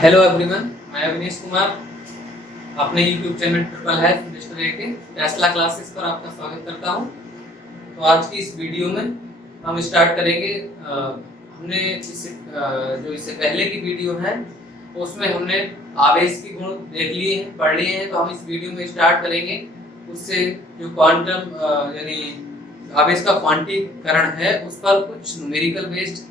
Hello everyone, मैं अविनेश कुमार अपने YouTube channel triple health industry के टेस्ला क्लासेस पर आपका स्वागत करता हूं। तो आज की इस वीडियो में हम स्टार्ट करेंगे। हमने जो इससे पहले की वीडियो है उसमें हमने आवेश के गुण देख लिए हैं, पढ़ लिए हैं। तो हम इस वीडियो में स्टार्ट करेंगे उससे जो क्वांटम यानी आवेश का क्वांटीकरण है उस पर कुछ न्यूमेरिकल बेस्ड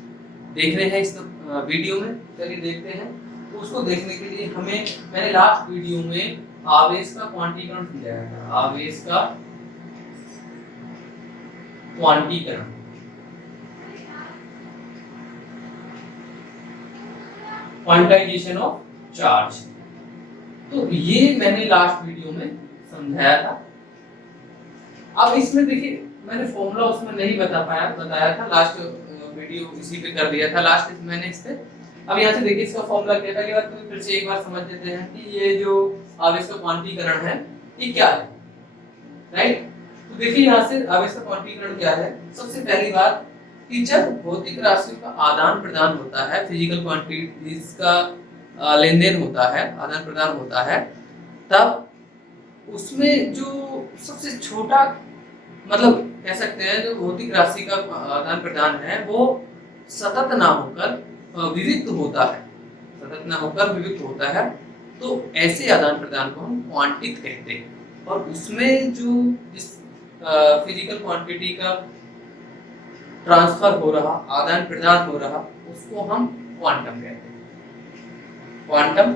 देखने हैं इस वीडियो में। चलिए देखते हैं। तो उसको देखने के लिए मैंने लास्ट वीडियो में आवेश का क्वांटीकरण समझाया था। आवेश का क्वांटीकरण, क्वांटाइजेशन ऑफ चार्ज, तो ये मैंने लास्ट वीडियो में समझाया था। अब इसमें देखिए, मैंने फॉर्मूला उसमें नहीं बताया था। लास्ट वीडियो इसी पे कर दिया था लास्ट मैंने इस पे। अब यहाँ से देखिए इसका फॉर्मूला क्या था, ये बात तो फिर से एक बार समझ लेते हैं कि ये जो आवेश का क्वांटीकरण है ये क्या है, राइट। तो देखिए यहाँ से आवेश का क्वांटीकरण क्या है। सबसे पहली बात कि जब भौतिक राशियों का आदान प्रदान होता है, फिजिकल क्वांटिटीज का लेन देन होता है, आदान प्रदान होता है, तब उसमें जो सबसे छोटा मतलब कह सकते हैं जो भौतिक राशि का आदान प्रदान है वो सतत ना होकर विविक्त होता है, सतत ना होकर विविक्त होता है। तो ऐसे आदान प्रदान को हम क्वांटित कहते हैं। और उसमें जो जिस फिजिकल क्वांटिटी का ट्रांसफर हो रहा, आदान प्रदान हो रहा, उसको हम क्वांटम कहते हैं। क्वांटम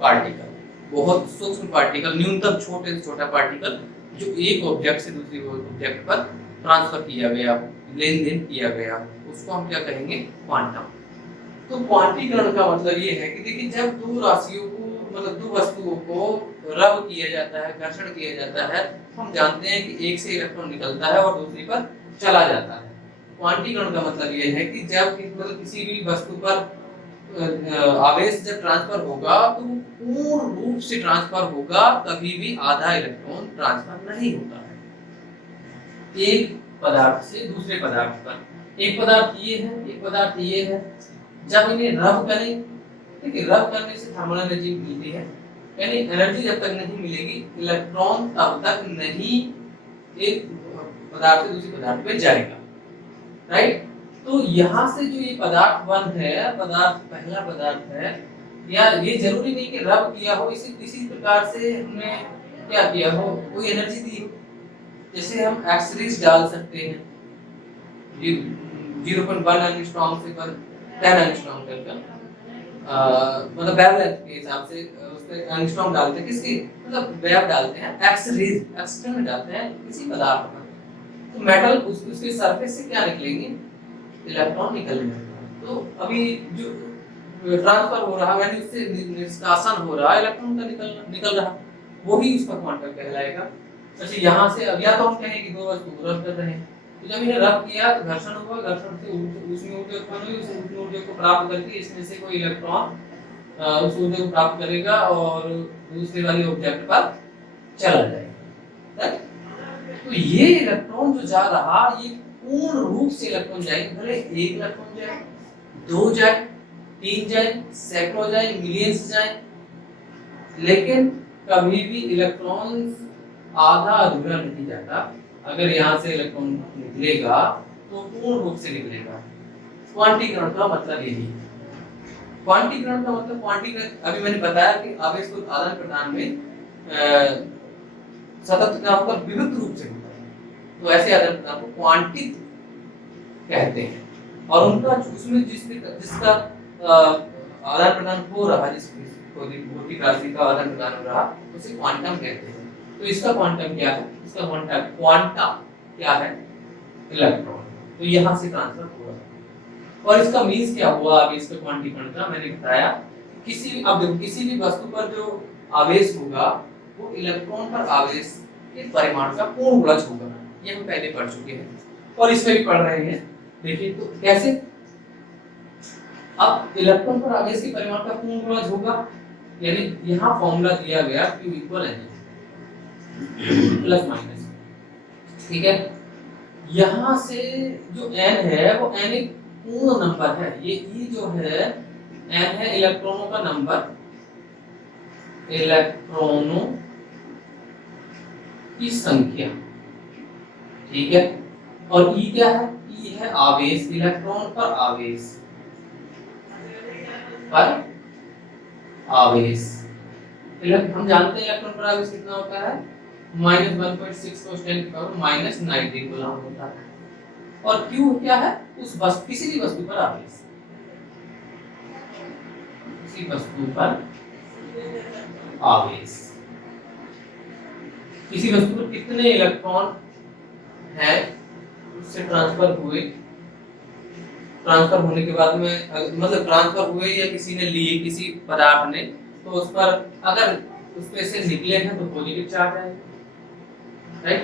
पार्टिकल, बहुत सूक्ष्म पार्टिकल, न्यूनतम छोटे से छोटा पार्टिकल जो एक ऑब्जेक्ट से दूसरी ऑब्जेक्ट पर ट्रांसफर किया गया, लेन देन किया गया, उसको हम क्या कहेंगे? क्वांटम। तो क्वांटीकरण का मतलब ये है कि देखिए जब दो राशियों को मतलब दो वस्तुओं को रब किया जाता है, घर्षण किया जाता है, हम जानते हैं कि एक से इलेक्ट्रॉन निकलता है और दूसरी पर चला जाता है। क्वांटीकरण का मतलब ये है कि जब मतलब किसी भी वस्तु पर आवेश जब ट्रांसफर होगा तो पूर्ण रूप से ट्रांसफर होगा, कभी भी आधा इलेक्ट्रॉन ट्रांसफर नहीं होता है एक पदार्थ से दूसरे पदार्थ पर। एक पदार्थ ये है, एक पदार्थ ये है। जब इन्हें रब करें, ठीक है, रब करने से थर्मल एनर्जी मिलती है, यानी एनर्जी जब तक नहीं मिलेगी इलेक्ट्रॉन तब तक नहीं एक पदार्थ से दूसरे पदार्थ पे जाएगा, राइट। तो यहाँ से जो ये पदार्थ वन है, पदार्थ पहला पदार्थ है, या ये जरूरी नहीं कि रब किया हो, इसे किसी प्रकार से हमने क्या किया हो, कोई एनर्जी दी हो। जैसे हम एक्स-रेज डाल सकते हैं 0.1 एंगस्ट्रॉम से 10 एंगस्ट्रॉम तक, मतलब वेवलेंथ के हिसाब से उस पे एंगस्ट्रॉम डालते हैं, किसकी मतलब वेव डालते हैं, एक्स-रेज एक्सटर्नल डालते हैं किसी पदार्थ पर। तो मेटल उसके सरफेस से क्या निकलेंगे? इलेक्ट्रॉन निकलेंगे। तो अभी जो ट्रांसफर हो रहा है यानी उससे निष्कासन हो रहा है, इलेक्ट्रॉन का निकल रहा, वही उसका क्वांटम कहलाएगा। अच्छा, यहाँ से अब या तो हम कहें कि दो वस्तु रब कर रहे हैं, तो जब इन्हें रब किया तो घर्षण हुआ, घर्षण से उसमें ऊर्जा उत्पन्न हुई, उस ऊर्जा को प्राप्त करके इसमें से कोई इलेक्ट्रॉन उस ऊर्जा को प्राप्त करेगा और दूसरे वाले ऑब्जेक्ट पर चला जाएगा, राइट। तो ये इलेक्ट्रॉन जो जा रहा, ये पूर्ण रूप से इलेक्ट्रॉन जाएंगे, भले एक इलेक्ट्रॉन जाए, दो जाए, तीन जाए, सैकड़ों जाए, मिलियंस जाए, लेकिन कभी भी इलेक्ट्रॉन आधा अधूरा नहीं जाता। अगर यहाँ से इलेक्ट्रॉन निकलेगा तो पूर्ण रूप से निकलेगा। क्वांटीकरण का मतलब यही है। क्वांटीकरण का मतलब क्वांटीकरण अभी मैंने बताया कि आवेश को आदान प्रदान में सतत ना होकर विविध रूप से होता है, तो ऐसे आदान प्रदान को क्वांटित कहते हैं। और उनका उसमें जिसका आदान प्रदान हो रहा, जिसको भौतिक राशि का आदान प्रदान हो रहा, उसे क्वांटम कहते हैं। तो इसका क्वांटम क्या है? इसका क्वांटा क्या है? इलेक्ट्रॉन। तो यहाँ से ट्रांसफर हुआ और इसका मीन्स क्या हुआ? अभी इसका क्वांटीकरण का मैंने बताया, किसी भी वस्तु पर जो आवेश होगा वो इलेक्ट्रॉन पर आवेश के परिमाण का पूर्ण गुणज होगा। ये हम पहले पढ़ चुके हैं और इसमें भी पढ़ रहे हैं। देखिए तो कैसे, अब इलेक्ट्रॉन पर आवेश के परिमाण का पूर्ण गुणज होगा, यानी यहाँ फॉर्मूला दिया गया Q equal energy plus minus, ठीक है। यहाँ से जो n है वो n एक पूर्ण नंबर है, ये E जो है n है इलेक्ट्रॉनों का नंबर, इलेक्ट्रॉनों की संख्या, ठीक है। और E क्या है? E है आवेश, इलेक्ट्रॉन पर आवेश, पर आवेश। हम जानते हैं इलेक्ट्रॉन पर आवेश कितना होता है, -1.6 को 10 की पावर -90 कूलम होता है। और Q क्या है? उस वस्तु, किसी भी वस्तु पर आवेश, किसी वस्तु पर आवेश, किसी वस्तु पर कितने इलेक्ट्रॉन है उससे ट्रांसफर हुए, ट्रांसफर होने के बाद में मतलब ट्रांसफर हुए या किसी ने लिए, किसी पदार्थ ने, तो उस पर अगर उसमें से निकले हैं तो पॉजिटिव चार्ज आएगा, राइट।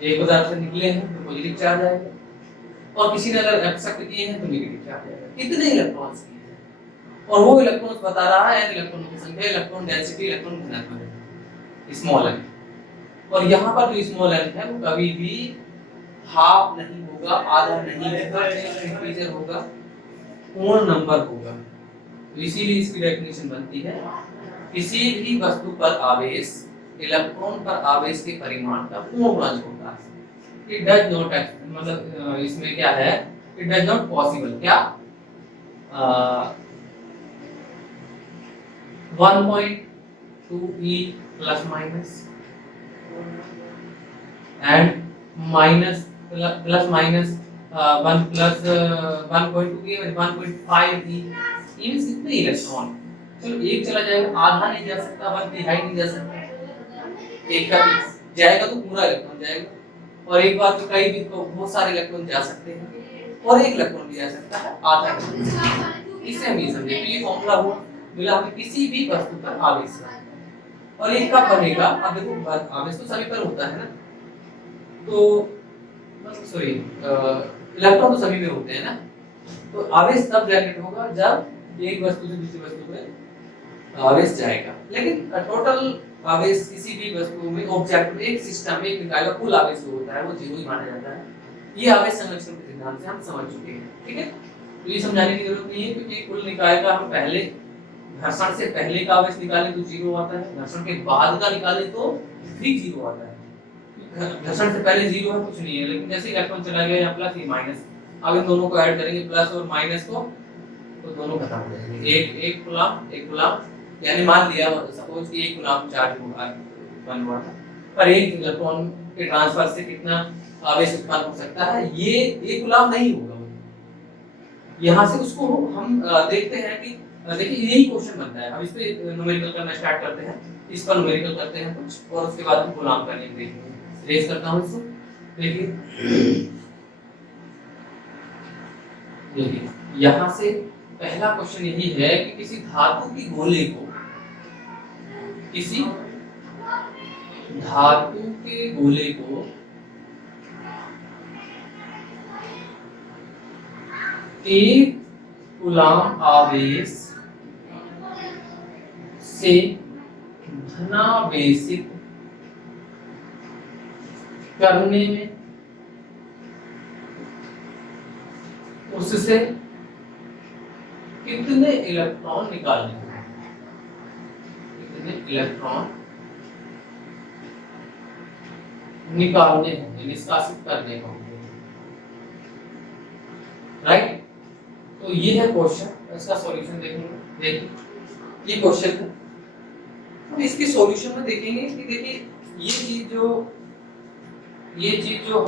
एक पदार्थ से निकले हैं तो पॉजिटिव चार्ज आएगा, और किसी ने अगर एक्सेप्ट किए हैं तो नेगेटिव चार्ज आएगा। कितने इलेक्ट्रॉन्स किए हैं, और वो इलेक्ट्रॉन्स बता रहा है इलेक्ट्रॉनों की संख्या, इलेक्ट्रॉन डेंसिटी, इलेक्ट्रॉन घनत्व है, स्मॉल n। और यहाँ पर जो स्मॉल n है वो कभी भी हाफ नहीं होगा, आधा नहीं होगा, इंटीजर होगा, पूर्ण नंबर होगा। तो इसीलिए इसकी डेफिनेशन बनती है किसी भी वस्तु पर आवेश इलेक्ट्रॉन पर आवेश के परिमाण का पूर्ण गुणज होता है। इट डज नॉट, मतलब इसमें क्या है, इट डज नॉट पॉसिबल, क्या 1.2 e plus minus and minus plus minus 1 plus 1.2 e 1.5 e, ये कितने इलेक्ट्रॉन, चलो एक चला जाएगा, आधा नहीं जा सकता, 1/3 नहीं जा सकता, एक का जाएगा तो पूरा इलेक्ट्रॉन जाएगा, और एक बार तो कई भी तो बहुत सारे इलेक्ट्रॉन जा सकते हैं, और एक इलेक्ट्रॉन भी जा सकता है, आधा इलेक्ट्रॉन। इससे हम ये समझे, तो ये फॉर्मूला हुआ मिला हमें किसी भी वस्तु पर आवेश का, और ये कब बनेगा, अब देखो आवेश तो सभी पर होता है ना, तो सॉरी इलेक्ट्रॉन तो सभी में होते हैं ना, तो आवेश तब जनरेट होगा जब एक वस्तु से दूसरी वस्तु में आवेश जाएगा। लेकिन टोटल आवेश किसी भी वस्तु में, ऑब्जेक्ट में, एक सिस्टम में, एक निकाय का कुल आवेश जो होता है वो जीरो ही माना जाता है। ये आवेश संरक्षण के सिद्धांत से हम समझ चुके हैं, ठीक है। तो ये समझाने की जरूरत नहीं है, क्योंकि कुल निकाय का हम पहले घर्षण से पहले का आवेश निकालें तो जीरो आता है, घर्षण के बाद का निकालें तो भी जीरो आता है। घर्षण से पहले जीरो है, कुछ नहीं है, लेकिन जैसे इलेक्ट्रॉन चला गया या प्लस या माइनस, अब इन दोनों को ऐड करेंगे प्लस और माइनस को, तो दोनों खत्म हो जाएंगे। एक कूलम यानी मान लिया सपोज कि 1 कूलम चार्ज होगा 1 वाट, पर एक इलेक्ट्रॉन के ट्रांसफर से कितना आवेश उत्पन्न हो सकता है, ये 1 कूलम नहीं होगा। यहाँ से उसको हम देखते हैं कि देखिए यही क्वेश्चन बनता है। अब इस पे न्यूमेरिकल करना स्टार्ट करते हैं, इस पर न्यूमेरिकल करते हैं कुछ, और उसके बाद हम कूलम का नियम देखेंगे। रेज करता हूँ इसको, देखिए यहाँ से पहला क्वेश्चन यही है कि किसी धातु की गोले को, किसी धातु के गोले को एक कूलम आवेश से धनावेशित करने में उससे कितने इलेक्ट्रॉन निकालने होंगे, कितने इलेक्ट्रॉन निकालने होंगे, निष्कासित करने होंगे, राइट। तो ये है क्वेश्चन, इसका सॉल्यूशन देखेंगे। देखिए ये क्वेश्चन है, हम इसके सॉल्यूशन में देखेंगे कि देखिए ये चीज जो हम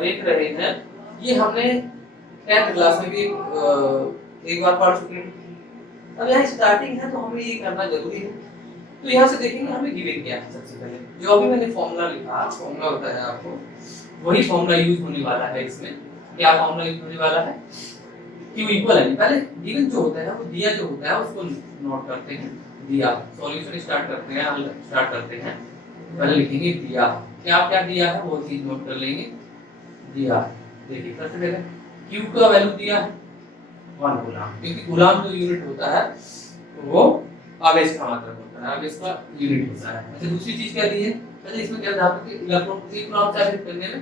देख रहे हैं, ये हमने 10th क्लास में भी एक बार पढ़ चुके हैं। अब यहाँ स्टार्टिंग है तो हमें ये करना जरूरी है। तो यहाँ से देखेंगे हमें गिवन क्या है। सबसे पहले जो अभी मैंने फॉर्मूला लिखा, फॉर्मूला बताया आपको, वही फॉर्मूला यूज होने वाला है इसमें। क्या फॉर्मूला यूज होने वाला है? Q इक्वल है, पहले गिवन जो होता है वो दिया जो होता है उसको नोट करते हैं। दिया, सॉल्यूशन स्टार्ट करते हैं, पहले लिखेंगे दिया, क्या दिया है वो चीज नोट कर लेंगे। दिया, देखिए सबसे पहले Q का वैल्यू दिया है 1 कूलम, क्योंकि कूलम जो यूनिट होता है वो आवेश का मात्रक होता है, आवेश का यूनिट होता है। अच्छा दूसरी चीज क्या दी है? अच्छा इसमें क्या था कि इलेक्ट्रॉन को 1 कूलम चार्ज करने में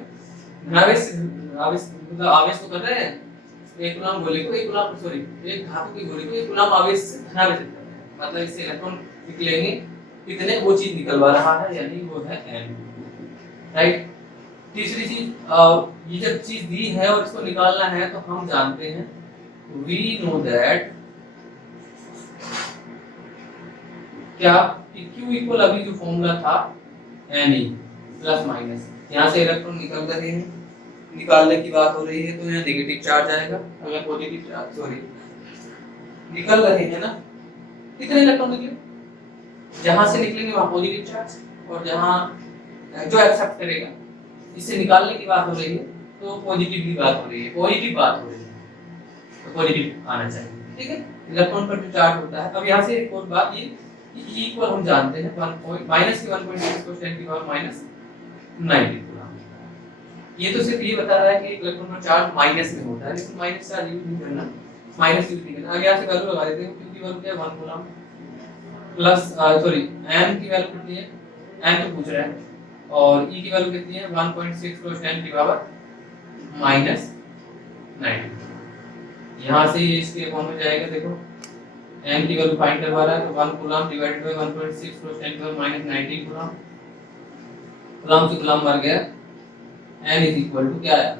आवेश मतलब आवेश तो कर रहे हैं, एक कूलम गोले को एक कूलम सॉरी एक धातु की गोली को एक कूलम आवेश से धनावेशित करते हैं, मतलब इससे इलेक्ट्रॉन निकलेंगे कितने, वो चीज निकलवा रहा है, यानी वो है n, राइट। तीसरी चीज ये जब चीज दी है और इसको निकालना है तो हम जानते हैं we know that क्या कि Q इक्वल अभी जो फॉर्मूला था Ne प्लस माइनस, यहाँ से इलेक्ट्रॉन निकल रहे हैं, निकालने की बात हो रही है तो यहाँ नेगेटिव चार्ज आएगा, अगर पॉजिटिव चार्ज सॉरी निकल रहे हैं ना, कितने इलेक्ट्रॉन निकले, जहां से निकलेंगे वहां पॉजिटिव चार्ज, और जहां जो एक्सेप्ट करेगा, इससे निकालने की बात हो रही है तो पॉजिटिव की बात हो रही है, पॉजिटिव बात हो रही है तो पॉजिटिव आना चाहिए, ठीक है। इलेक्ट्रॉन पर जो चार्ज होता है, अब यहाँ से एक और बात ये E इक्वल हम जानते हैं माइनस की 1.6 को 10 की पावर माइनस 90 कूलम। ये तो सिर्फ ये बता रहा है कि इलेक्ट्रॉन पर चार्ज माइनस में होता है, लेकिन माइनस चार्ज यूज नहीं करना, माइनस यूज नहीं करना। अब यहाँ से वैल्यू लगा देते हैं, क्योंकि वैल्यू क्या है 1 कूलम प्लस सॉरी n की वैल्यू कितनी है, n तो पूछ रहा है, और E की वैल्यू कितनी है 1.6 क्रॉस 10 की पावर माइनस 90। यहाँ से ये इसके अकाउंट में जाएगा, देखो n की वैल्यू फाइंड करवा रहा है तो 1 कूलम डिवाइडेड बाय 1.6 क्रॉस 10 की पावर माइनस 90 कूलम, कूलम से कूलम मर गया, n इज इक्वल टू क्या है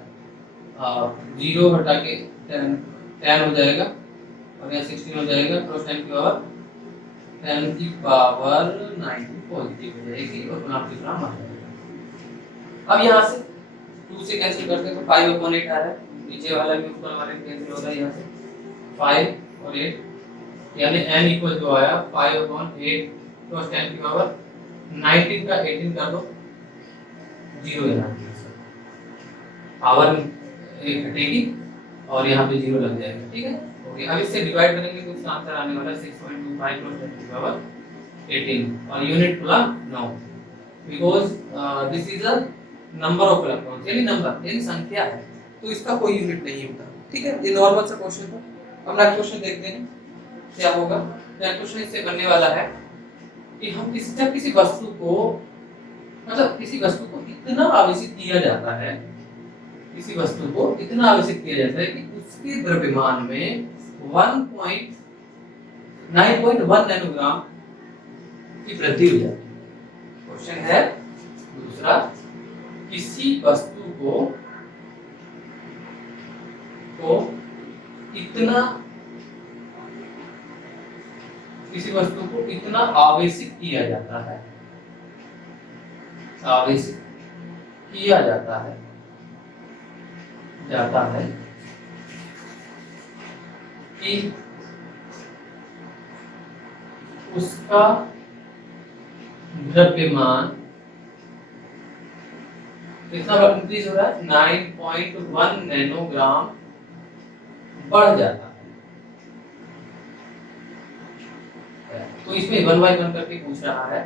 0 हटा के 10 हो जाएगा और यहाँ 16 हो जाएगा, क्रॉस 10 की पावर 10 की पावर 90 पॉजिटिव हो जाएगी और कूलम से कूलम मर जाएगा। अब यहाँ से 2 से कैंसिल करते हैं तो 5/8 आ रहा है, नीचे वाला भी ऊपर वाले कैंसिल हो रहा है, यहाँ से 5 और 8 यानी n इक्वल जो आया 5/8 क्रॉस 10 की पावर 19 का 18 कर दो 0 यहाँ पावर एक हटेगी और यहाँ पे 0 लग जाएगा, ठीक है। ओके, अब इससे डिवाइड करेंगे तो इसका आंसर आने वाला है 6.25 क्रॉस 10 की पावर 18 और unit coulomb 9, because this is a number of electrons, यानी नंबर यानी संख्या है, तो इसका कोई यूनिट नहीं होता, ठीक है। ये नॉर्मल सा क्वेश्चन था। अब नेक्स्ट क्वेश्चन देखते हैं क्या होगा। नेक्स्ट क्वेश्चन इससे बनने वाला है कि हम जब किसी वस्तु को मतलब किसी वस्तु को इतना आवेशित किया जाता है, किसी वस्तु को इतना आवेशित किया जाता है कि उसके द्रव्यमान में 9.1 नैनोग्राम की वृद्धि हो जाती है। क्वेश्चन है दूसरा, किसी वस्तु को इतना आवेशित किया जाता है, आवेशित किया जाता है कि उसका द्रव्यमान कितना इंक्रीज हो रहा है 9.1 नैनोग्राम बढ़ जाता है। तो इसमें 1 बाय 1 करके पूछ रहा है,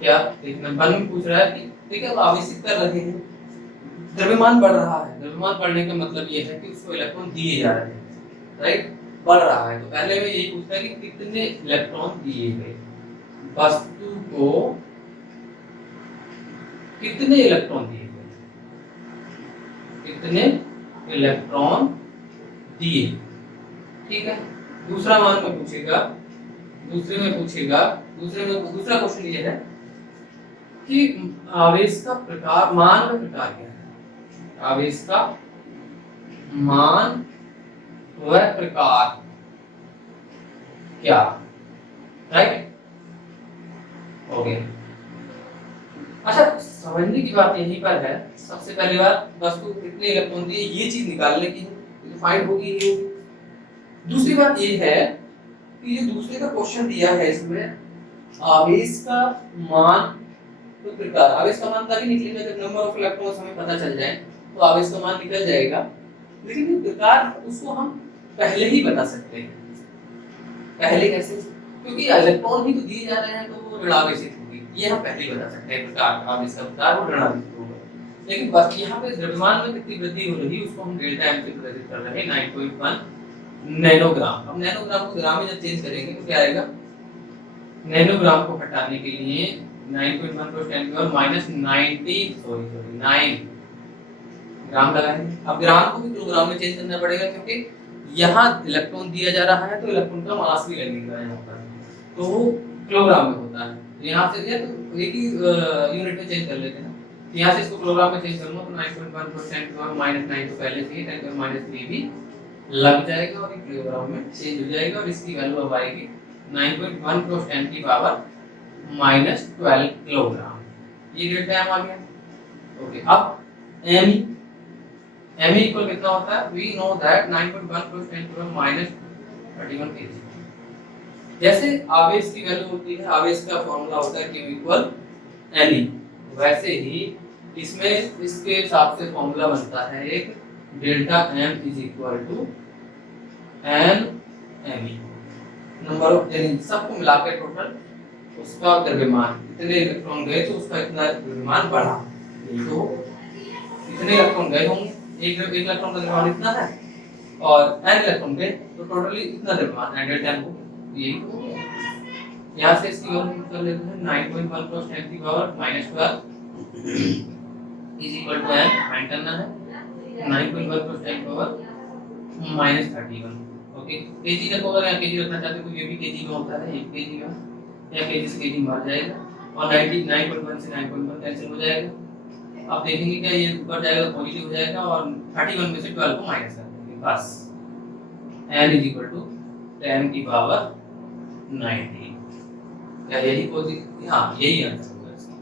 क्या देखना 1 में पूछ रहा है कि ठीक है, अब आवेशित कर रहे हैं, द्रव्यमान बढ़ रहा है, द्रव्यमान बढ़ने का मतलब ये है कि उसको इलेक्ट्रॉन दिए जा रहे हैं, राइट, बढ़ रहा है। तो पहले में यही पूछता है कि कितने इलेक्ट्रॉन दिए गए, वस्तु को कितने इलेक्ट्रॉन दिए गए, कितने इलेक्ट्रॉन दिए, ठीक है। दूसरा मान में पूछेगा, दूसरा क्वेश्चन ये है कि आवेश का प्रकार, मान का प्रकार क्या है, आवेश का मान व प्रकार क्या, राइट, ओके। अच्छा, समझने की बात यहीं पर है, सबसे पहली बात वस्तु कितने इलेक्ट्रॉन दिए ये चीज निकालने की है, फाइंड होगी ये होगी। दूसरी बात ये है कि जो दूसरे का क्वेश्चन दिया है इसमें आवेश का मान तो प्रकार, आवेश का मान तभी निकलेगा जब नंबर ऑफ इलेक्ट्रॉन्स हमें पता चल जाए तो आवेश का मान निकल जाएगा, लेकिन ये प्रकार उसको हम पहले ही बता सकते हैं। पहले कैसे? क्योंकि इलेक्ट्रॉन ही तो दिए जा रहे हैं तो वो ऋणावेशित होगी, ये हम पहले ही बता सकते हैं प्रकार, आवेश का प्रकार वो ऋणावेशित होगा। लेकिन बस यहाँ पे द्रव्यमान में कितनी वृद्धि हो रही है उसको हम डेल्टा एम से प्रदर्शित कर रहे हैं 9.1 नैनोग्राम। अब नैनोग्राम को ग्राम में जब चेंज करेंगे तो क्या आएगा, नैनोग्राम को हटाने के लिए 9.1 को 10 की पावर -90 9 ग्राम लगाएंगे। अब ग्राम को भी किलोग्राम में चेंज करना पड़ेगा, क्योंकि यहाँ इलेक्ट्रॉन दिया जा रहा है तो इलेक्ट्रॉन का मास भी लगेगा यहाँ पर, तो वो किलोग्राम में होता है। यहाँ से ये तो एक ही यूनिट में चेंज कर लेते हैं। यहाँ से इसको किलोग्राम में चेंज करूँगा तो 9.1% -9 तो पहले से ही 10⁻³ भी लग जाएगा और ये किलोग्राम में चेंज हो जाएगा, और इसकी वैल्यू अब आएगी 9.1 + 10⁻⁻12 किलोग्राम। ये डेल्टा एम आ गया। ओके, अब एम इक्वल कितना होता है? We know that 9.1 + 10⁻31 kg। जैसे आवेश की वैल्यू होती है, आवेश का फॉर्मूला होता है Q = Ne, वैसे ही इसमें इसके हिसाब से फॉर्मूला बनता है एक delta M = NMe, number of, यानी सबको मिलाकर टोटल उसका द्रव्यमान, इतने इलेक्ट्रॉन गए तो उसका इतना द्रव्यमान बढ़ा। तो इतने इलेक्ट्रॉन गए होंगे, एक इलेक्ट्रॉन का द्रव्यमान इतना है और n इलेक्ट्रॉन गए तो टोटली इतना द्रव्यमान है डेल्टा को। यही हो गया। यहाँ से इसकी वैल्यू कर लेते हैं 9.1 + 10⁻12 = n, फाइंड करना है 9.1 + 10⁻31। ओके, केजी रखो, अगर यहाँ केजी रखना चाहते हो तो ये भी केजी में होता है, 1 केजी में या केजी से केजी मार जाएगा और 99.1 से 9.1 कैंसिल हो जाएगा। अब देखेंगे क्या ये ऊपर जाएगा, पॉजिटिव हो जाएगा और 31 में से 12 को माइनस कर देंगे, बस n = 10⁻90। क्या यही पॉजिटिव? हाँ, यही आंसर होगा इसका,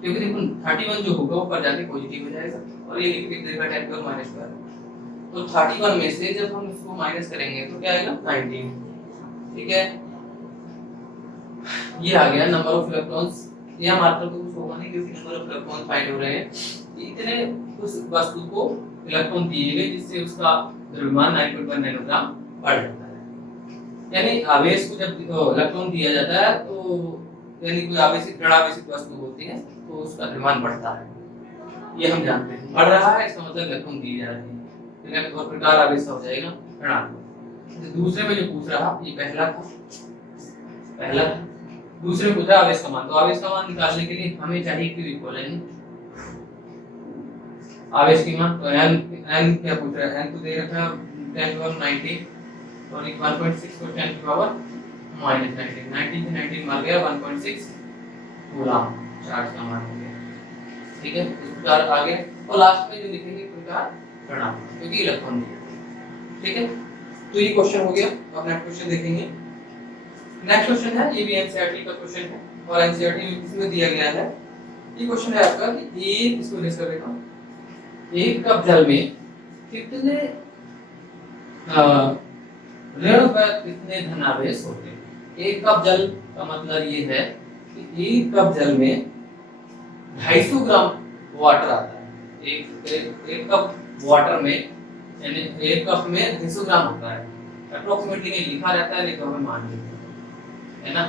क्योंकि देखो 31 जो होगा ऊपर जाके पॉजिटिव हो जाएगा और ये लिख देगा 10⁻12। तो 31 में से जब हम इसको माइनस करेंगे तो क्या आएगा? 19। ठीक है, ये आ गया नंबर ऑफ इलेक्ट्रॉन्स। यहाँ मात्रा तो कुछ होगा नहीं, क्योंकि नंबर ऑफ इलेक्ट्रॉन फाइंड हो रहे हैं। इतने उस वस्तु को इलेक्ट्रॉन दिए गए जिससे उसका द्रव्यमान 9.1 नैनोग्राम बढ़ जाता है। यानी आवेश को जब इलेक्ट्रॉन दिया जाता है तो यानी कोई आवेशित ऋण आवेशित वस्तु होती है तो उसका द्रव्यमान बढ़ता है, ये हम जानते हैं। बढ़ रहा है इसका मतलब इलेक्ट्रॉन दिए जा रहे हैं, इलेक्ट्रॉन प्रकार आवेश हो जाएगा ऋणात्मक। दूसरे में जो पूछ रहा, ये पहला था, दूसरे में पूछ रहा आवेश का मान। तो आवेश का मान निकालने के लिए हमें चाहिए Q = आवेश की मान। तो n क्या पूछ रहा है? n तो दे रखा है 10⁻90 और 1.6 को 10⁻⁻90, 90 से 19 मर गया, 1.6 कूलम चार्ज का मान हो गया। ठीक है, इस प्रकार आगे और लास्ट में जो लिखेंगे प्रकार ऋणात्मक, क्योंकि इलेक्ट्रॉन दिया। ठीक है, तो ये क्वेश्चन हो गया। अब नेक्स्ट क्वेश्चन देखेंगे। नेक्स्ट क्वेश्चन है, ये भी एनसीईआरटी का क्वेश्चन है और एनसीईआरटी में दिया गया है। ये क्वेश्चन है आपका कि एक, इसको लिस्ट कर देता हूं, 1 कप जल में कितने ऋण व कितने धनावेश होते हैं? 1 कप जल का मतलब ये है कि 1 कप जल में 250 ग्राम वाटर आता है। एक कप वाटर में, यानी 1 कप में 250 ग्राम होता है। अप्रोक्सीमेटली नहीं लिखा रहता है, लेकिन हमें मान लेते हैं, है ना।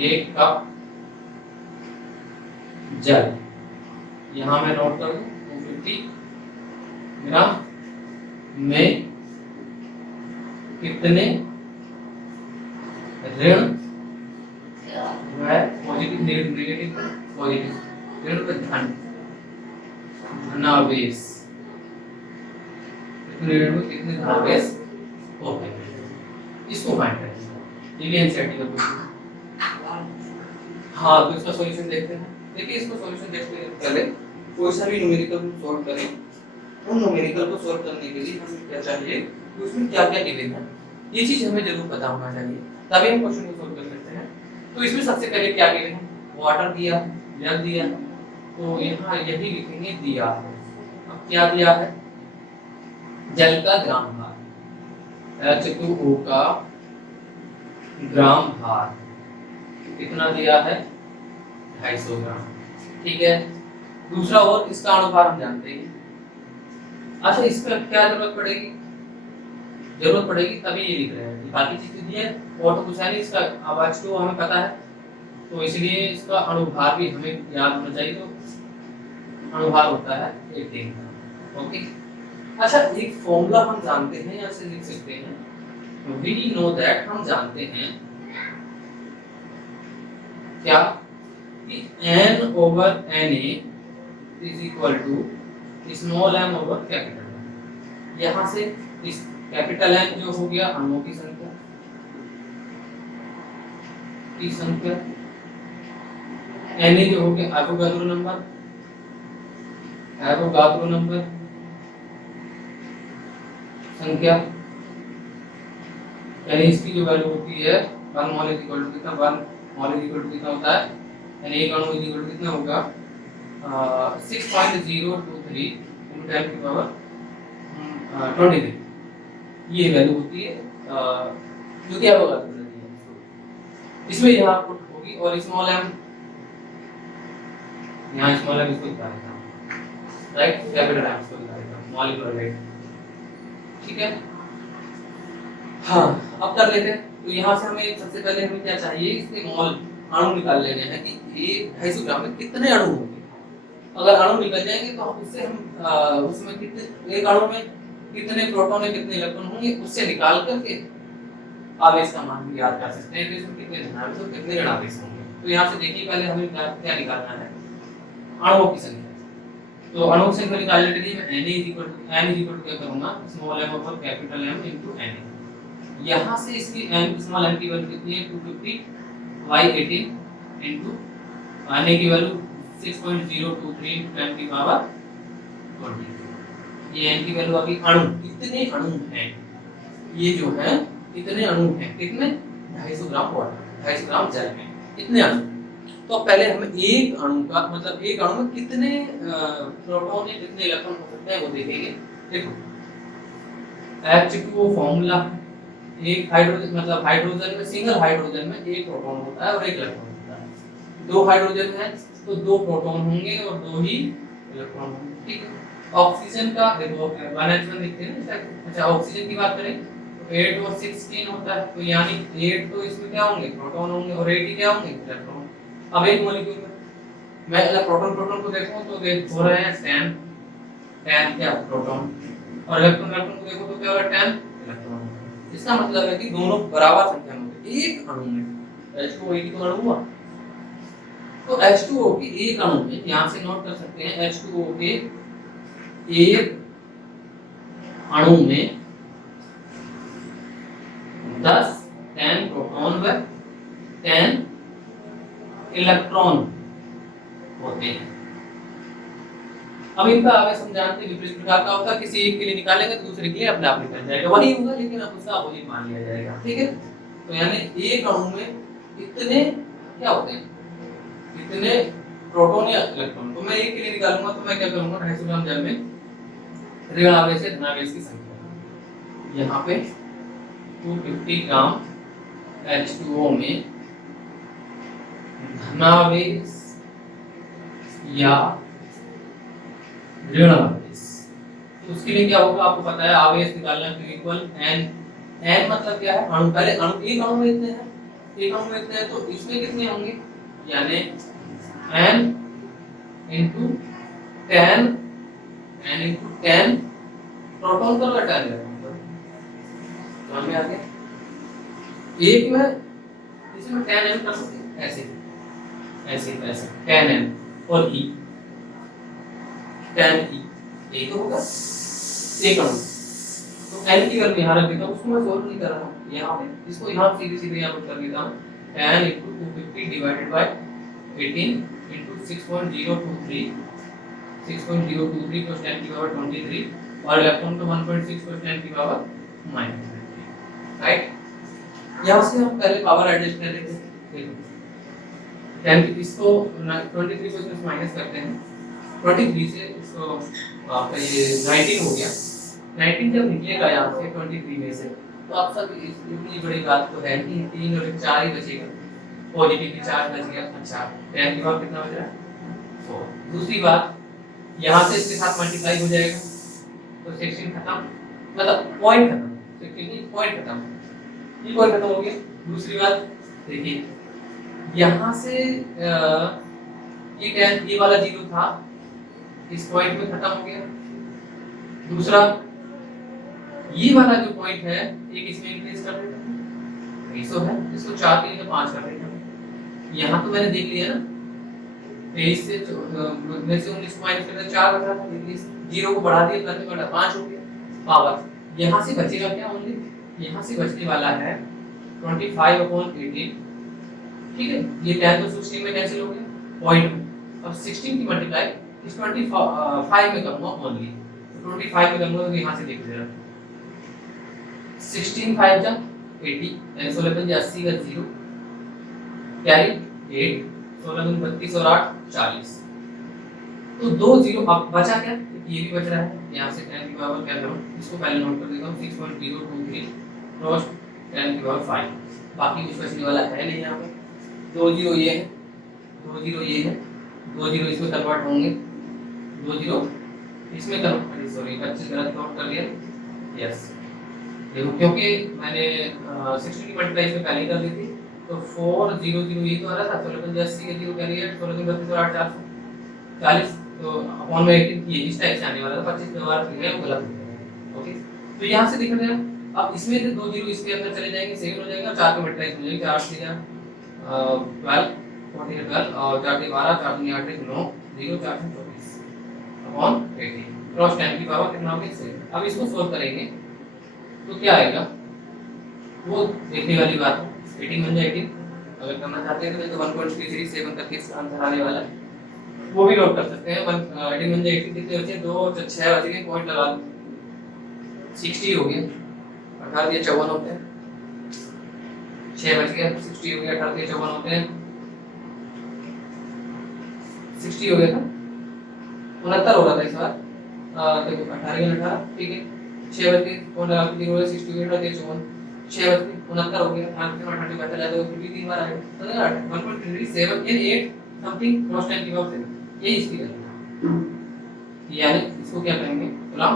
1 कप जल, यहाँ मैं नोट कर दूं 250 ग्राम में कितने ऋण व पॉजिटिव नेगेटिव पॉजिटिव ऋण व धनावेश, कितने ऋण व कितने धनावेश होते हैं, इसको फाइंड करें। ये भी एनसीईआरटी का क्वेश्चन। हाँ, तो इसका सॉल्यूशन देखते हैं। देखिए, इसको सॉल्यूशन देखते हैं पहले कोई सा भी न्यूमेरिकल सॉल्व करें, उन न्यूमेरिकल को सॉल्व करने के लिए हमें क्या चाहिए, उसमें क्या क्या गिवन है, ये चीज हमें जरूर पता होना चाहिए, तभी हम क्वेश्चन को सॉल्व कर सकते हैं। तो इसमें सबसे पहले क्या गिवन है? वाटर दिया, जल दिया, तो यहाँ यही लिखेंगे दिया है। अब क्या दिया है? जल का ग्राम भार, H2O का ग्राम भार कितना दिया है? 250 ग्राम। ठीक है, दूसरा और इसका अनुभार हम जानते हैं। अच्छा, इसका क्या जरूरत पड़ेगी तभी ये लिख रहे हैं, बाकी चीजें दी है और तो कुछ है नहीं। इसका आवाज तो हमें पता है, तो इसलिए इसका अनुभार भी हमें याद होना चाहिए। तो अनुभार होता है 1 दिन का। ओके, अच्छा, एक फॉर्मूला हम जानते हैं, यहाँ से लिख सकते हैं, वी नो दैट, हम जानते हैं क्या कि N/Na = small M over capital M. यहाँ से इस कैपिटल एम जो हो गया अणुओं की संख्या एन जो हो गया एवोगाड्रो नंबर संख्या, यानी इसकी जो वैल्यू होती है 1 मोल इज इक्वल टू कितना, 1 मोल इज इक्वल टू कितना होता है, यानी एक अणु इज इक्वल टू कितना होगा 6.023 into 10 की पावर 23, ये वैल्यू होती है जो कि एवोगाड्रो है। इसमें यहाँ पुट होगी और स्मॉल एम यहाँ स्मॉल एम इसको निकालेगा, राइट, कैपिटल एम इसको निकालेगा, मॉलिक्यूलर वेट, ठीक है। हाँ, अब कर लेते हैं। तो यहाँ से हमें सबसे पहले हमें क्या चाहिए, इसके मोल अणु निकाल लेने हैं कि ये 250 ग्राम में कितने अणु होंगे। अगर अणु निकल जाएंगे तो उससे हम उसमें कितने, एक अणु में कितने प्रोटॉन है कितने इलेक्ट्रॉन होंगे, उससे निकाल करके आवेश का मान भी याद कर सकते हैं कि इसमें कितने धनावेश और कितने ऋणावेश होंगे। तो यहाँ से देखिए पहले हमें क्या निकालना है, अणुओं की संख्या। तो अणुओं की संख्या निकालने के लिए मैं n क्या करूंगा, small m over capital M into n। यहाँ से इसकी n स्मॉल m की वैल्यू कितनी है 250/18 इनटू n की वैल्यू 6.023 इनटू 10 की पावर 20। ये n की वैल्यू आ गई। अणु कितने अणु हैं, ये जो है कितने अणु हैं, कितने 250 ग्राम वाटर 250 ग्राम जल में इतने अणु। तो पहले हमें एक अणु का मतलब एक अणु में कितने प्रोटॉन या कितने इलेक्ट्रॉन हो सकते हैं वो देखेंगे। देखो H2O फॉर्मूला, एक हाइड्रोजन मतलब हाइड्रोजन में सिंगल हाइड्रोजन में एक प्रोटॉन होता है और एक इलेक्ट्रॉन होता है। दो हाइड्रोजन है तो दो प्रोटॉन होंगे और दो ही इलेक्ट्रॉन होंगे, ठीक है। ऑक्सीजन का देखो 1H1 लिखते हैं ना। अच्छा, ऑक्सीजन की बात करें तो 8 और 16 होता है, तो यानी 8 तो इसमें क्या होंगे प्रोटॉन होंगे और 8 ही क्या होंगे इलेक्ट्रॉन। अब एक मॉलिक्यूल में मैं अगर प्रोटॉन को देखूं तो देख हो रहे हैं 10 क्या प्रोटॉन, और इलेक्ट्रॉन को देखो तो क्या हो रहा है 10 इलेक्ट्रॉन। इसका मतलब है कि दोनों बराबर संख्या में होंगे एक अणु में। H2O एक तो अणु हुआ, तो H2O की एक अणु में यहां से नोट कर सकते हैं H2O के एक अणु में 10 प्रोटॉन व 10 इलेक्ट्रॉन होते हैं। अब इनका आवेश हम जानते हैं विपरीत प्रकार का होता है, किसी एक के लिए निकालेंगे तो दूसरे के लिए अपने आप निकल जाएगा, वही होगा लेकिन अब उसका अपोजिट मान लिया जाएगा, ठीक है। तो यानी एक अणु में कितने क्या होते हैं, कितने प्रोटॉन या इलेक्ट्रॉन। तो मैं एक के लिए निकालूंगा तो मैं क्या करूंगा 250 ग्राम जल में ऋण आवेश से धनावेश की संख्या, यहाँ पे 250 ग्राम H2O में धनावेश या ऋण आवेश। तो उसके लिए क्या होगा आपको पता है, आवेश निकालना तो इक्वल n मतलब क्या है अणु। पहले अणु एक अणु में इतने हैं, एक अणु में इतने हैं तो इसमें कितने होंगे, यानी n into 10 प्रोटॉन का 10 इलेक्ट्रॉन समझ में आ गया। एक में इसमें 10n कर सकते हैं, ऐसे 10n और e 10e एक होगा एक अणु। तो n की वैल्यू यहाँ रख देता हूँ, उसको मैं सोल्व नहीं कर रहा हूँ यहाँ पे, इसको यहाँ सीधे यहाँ पर कर देता हूँ 10 into 250 divided by 18 into 6.023 plus 10 की पावर 23 और इलेक्ट्रॉन को 1.6 plus 10 की पावर -3, राइट। यहाँ से हम पहले पावर एडजस्ट कर लेते हैं। देखो 10 इसको 23 को इसमें माइनस करते हैं, 23 से इसको आपका ये 19 हो गया। 19 जब निकलेगा यहाँ से 23 में से तो आप सब इतनी बड़ी बात तो है नहीं, 3 और 4 ही बचेगा, पॉजिटिव की 4 बच गया। अच्छा 10 के बाद कितना बच रहा है 4। दूसरी बात यहाँ से इसके साथ मल्टीप्लाई हो जाएगा तो सेक्शन खत्म, मतलब पॉइंट खत्म, सेक्शन की पॉइंट खत्म, ये पॉइंट खत्म हो गया। दूसरी बात देखिए यहाँ से ये वाला 0 था, इस पॉइंट में खत्म हो गया। दूसरा ये वाला जो पॉइंट है एक इसमें इंक्रीज कर देता हूं, 300 है, इसको 4 के लिए 5 कर देता हूं। यहाँ तो मैंने देख लिया ना 23 से में से 19 माइनस करते 4 बचा था, जीरो को बढ़ा दिया प्लस में बटा 5 हो गया पावर। यहाँ से बचेगा क्या ओनली, यहाँ से बचने वाला है 25/18। ठीक है, ये 10 तो 16 में कैंसिल हो गया पॉइंट में। अब 16 की मल्टीप्लाई इस 25 में करूंगा ओनली, तो 25 में करूंगा तो यहाँ से देख लेना 16 5 जा 80 यानी 16 5 80 का 0 कैरी 8 16 दूनी 32 और 8 40। तो 2 0 अब बचा क्या, ये भी बच रहा है। यहाँ से 10 की पावर क्या करूँ, इसको पहले नोट कर देता हूँ 6.023 क्रॉस 10 की पावर 5। बाकी कुछ बचने वाला है नहीं यहाँ पे। 2 0 ये है, 2 0 ये है, 2 0 इसमें कन्वर्ट होंगे, 2 0 इसमें कन्वर्ट, सॉरी 25 गलत काउंट कर लिया। यस देखो क्योंकि मैंने 60 की मल्टीप्लाई इसमें पहले ही कर दी थी, तो 4 0 0 ये तो आ रहा था 16 5 80 के 0 कैरी 8 16 32 और 8 40, तो अपॉन में 18 ये इस टाइप से आने वाला था। 25 व्यवहार किया वो गलत हो गया। ओके, तो यहाँ से देख रहे हैं अब इसमें से 2 0 इसके अंदर चले जाएंगे, सेकंड हो जाएगा, 4 के मल्टीप्लाई हो जाएंगे, 4 से 12 14 12 और 4 से 12 4 दूनी 8 9 0 4 से 24 अपॉन 18 क्रॉस 10 की पावर कितना होगा 6। अब इसको सोल्व करेंगे तो क्या आएगा वो देखने वाली बात है। 18 बन जाए 18 अगर करना चाहते हैं तो 1.337 तक इसका आंसर आने वाला है, वो भी नोट कर सकते हैं। 18 बन जाए 18 कितने बचे 2 और 6 बच गए, पॉइंट लगा दो 60 हो गया, 18 दिए 54 होते हैं, 6 बच गया 60 हो गया, 18 दिए 54 होते हैं 60 हो गया था 69 हो रहा था इस बार। देखो 18 के 18 ठीक है, 6 बच गए कौन लगा के 0 60 हो गया 54 6 बच गए 69 हो गया, 18 में 38 बचा तो फिर भी 3 बार आएगा तो 1.37 इन 8 समथिंग क्रॉस 10 की पावर 7 ये इसकी वैल्यू है। यानी इसको क्या कहेंगे गुलाम,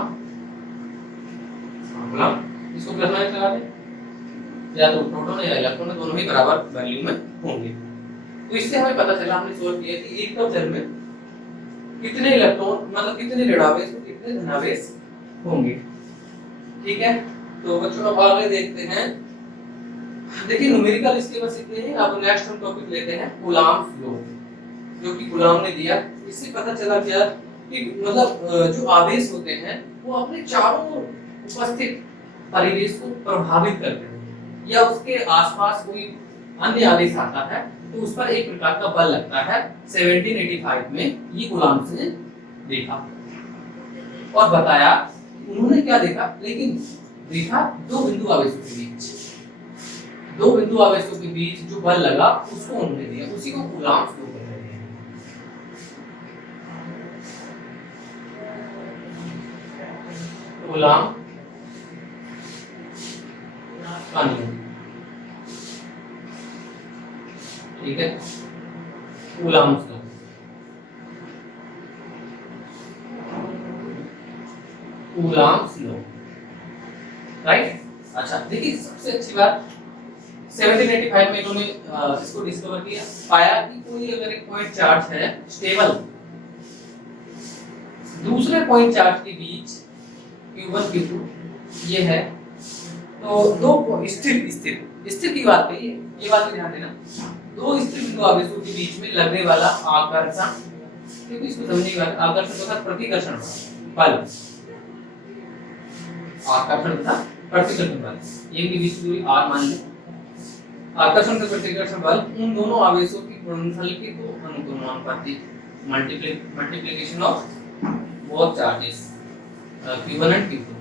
गुलाम इसको प्लस माइनस लगा दें, या तो प्रोटॉन या इलेक्ट्रॉन दोनों ही बराबर वैल्यू में होंगे। तो इससे हमें पता चला, हमने सोल्व किया कि एक कप जल में कितने इलेक्ट्रॉन मतलब कितने ऋणावेश और कितने धनावेश होंगे। ठीक है, तो बच्चों अब आगे देखते हैं। देखिए न्यूमेरिकल इसके बस इतने ही। अब नेक्स्ट हम टॉपिक लेते हैं कूलाम्ब लॉ, जो कि कूलाम्ब ने दिया। इससे पता चला क्या कि मतलब जो आवेश होते हैं वो अपने चारों उपस्थित परिवेश को प्रभावित करते हैं, या उसके आसपास कोई अन्य आवेश आता है तो उस पर एक प्रकार का बल लगता है। 1785 में ये कूलाम्ब ने देखा और बताया। उन्होंने क्या देखा, लेकिन देखा दो बिंदु आवेशों के बीच, दो बिंदु आवेशों के बीच जो बल लगा उसको उन्होंने दिया, उसी को कूलाम्ब लॉ कहते हैं। कूलाम्ब का नियम, ठीक है, coulomb law. Coulomb law, right. अच्छा देखिए सबसे अच्छी बात 1785 में इन्होंने इसको डिस्कवर किया, पाया कि कोई अगर एक पॉइंट चार्ज है स्टेबल दूसरे पॉइंट चार्ज के बीच Q1 Q2 ये है, तो दो स्थिर स्थिर स्थिर की बात कही है, ये बात ध्यान देना। दो स्थिर बिंदु आवेशों के बीच में लगने वाला आकर्षण, क्योंकि इसको समझिएगा, आकर्षण तथा प्रतिकर्षण बल, आकर्षण तथा प्रतिकर्षण बल, ये के बीच दूरी r मान लें। आकर्षण तथा प्रतिकर्षण बल उन दोनों आवेशों की गुणनफल के दो अनुक्रमानुपाती multiplication of both charges Q1 and Q2,